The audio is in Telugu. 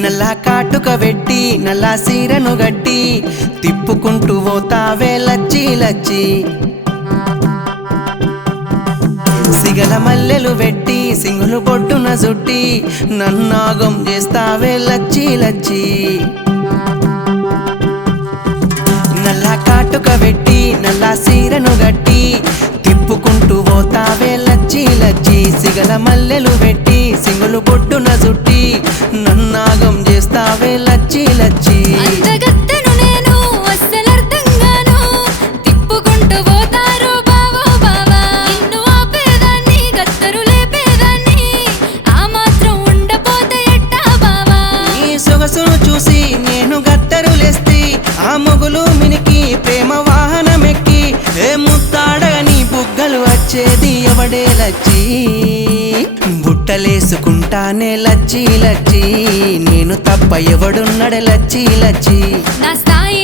నల్లా కాటుక వెట్టి నల్లా సీరను గట్టి తిప్పుకుంటూ పోతావే లచ్చి లచ్చి సిగల మల్లెలు వెట్టి సింగులు బొట్టున జుట్టి నన్నాగం చేస్తావే లచ్చి లచ్చి నల్లా కాటుక వెట్టి నల్లా సీరను గట్టి తిప్పుకుంటూ పోతావే లచ్చి లచ్చి సిగల మల్లెలు వెట్టి సింగులు బొట్టున జుట్టి నన్నాగం చేస్తావే లచ్చి లచ్చి అంతగత్తెను నేను అస్సలర్థంగాను తిప్పుకుంటూ పోతారు బావో బావా నిన్ను ఆపేదాన్ని గత్తరు లేపేదాన్ని ఆ మాత్రం ఉండపోతే ఎట్టా బావా నీ సొగసును చూసి నేను గత్తరులేస్తి ఆ మొగులు మినికి ప్రేమ వాహనమెక్కి ఏ ముత్తాడగా నీ బుగ్గలు వచ్చేది ఎవడే లచ్చి బుట్టలేసుకుంటానే లచ్చి లచ్చి నేను తప్ప ఎవడున్నడే లచ్చి లచ్చి నా స్థాయి